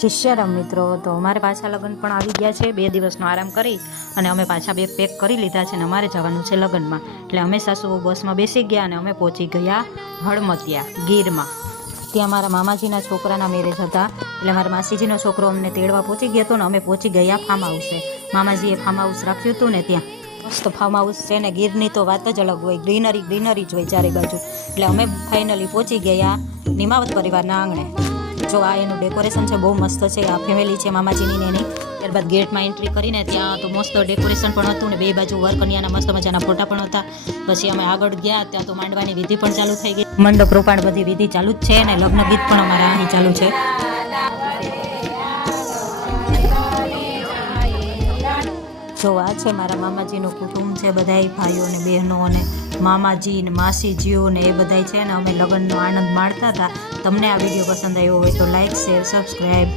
શિષ્યરામ મિત્રો, તો અમારે પાછા લગ્ન પણ આવી ગયા છે। 2 દિવસનો આરામ કરી અને અમે પાછા બેગ પેક કરી લીધા છે ને અમારે જવાનું છે લગ્નમાં। એટલે અમે સાસુ બસમાં બેસી ગયા અને અમે પહોંચી ગયા હળમતિયા ગીરમાં। ત્યાં મારા મામાજીના છોકરાના મેરેજ હતા, એટલે મારા માસીજીનો છોકરો અમને તેડવા પહોંચી ગયો હતો ને અમે પહોંચી ગયા ફાર્મ હાઉસે। મામાજીએ ફાર્મ હાઉસ રાખ્યું હતું ને ત્યાં મસ્ત ફાર્મ હાઉસ છે ને ગીરની તો વાત જ અલગ હોય, ગ્રીનરી જ હોય ચારે બાજુ। એટલે અમે ફાઇનલી પહોંચી ગયા નિમાવત પરિવારના આંગણે। જો આ એનું ડેકોરેશન છે, બહુ મસ્ત છે। આ ફેમિલી છે મામાજીની ને એની। ત્યારબાદ ગેટમાં એન્ટ્રી કરીને ત્યાં તો મસ્ત ડેકોરેશન પણ હતું ને 2 બાજુ વર કન્યાના મસ્ત મજાના ફોટા પણ હતા। પછી અમે આગળ ગયા ત્યાં તો માંડવાની વિધિ પણ ચાલુ થઈ ગઈ, મંડપ રોપાણ બધી વિધિ ચાલુ જ છે ને લગ્ન ગીત પણ અમારા અહીં ચાલુ છે। જો આ છે મારા મામાજીનું કુટુંબ છે, બધાય ભાઈઓ ને બહેનો અને મામાજી ને માસીજીઓ ને એ બધાય છે ને અમે લગ્નનો આનંદ માણતા હતા। તમને આ વિડીયો પસંદ આવ્યો હોય તો લાઈક, શેર, સબસ્ક્રાઈબ